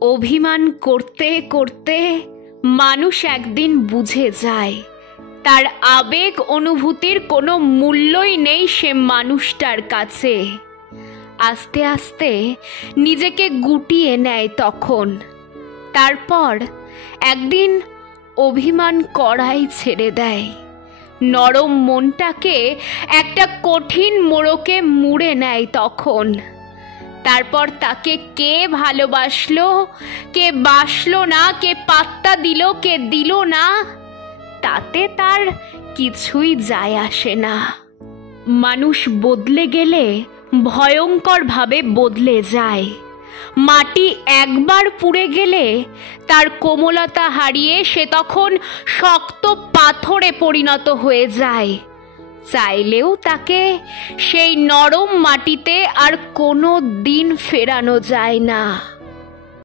অভিমান করতে করতে মানুষ একদিন বুঝে যায় তার আবেগ অনুভূতির কোনো মূল্যই নেই সে মানুষটার কাছে। আস্তে আস্তে নিজেকে গুটিয়ে নেয় তখন। তারপর একদিন অভিমান করাই ছেড়ে দেয়, নরম মনটাকে একটা কঠিন মোড়কে মুড়ে নেয় তখন। তারপর তাকে কে ভালোবাসলো, কে বাসলো না, কে পাত্তা দিল, কে দিল না, তাতে তার কিছুই যায় আসে না। মানুষ বদলে গেলে ভয়ঙ্করভাবে বদলে যায়। মাটি একবার পুড়ে গেলে তার কোমলতা হারিয়ে সে তখন শক্ত পাথরে পরিণত হয়ে যায়। চাইলেও তাকে সেই নরম মাটিতে আর কোনো দিন ফেরানো যায় না।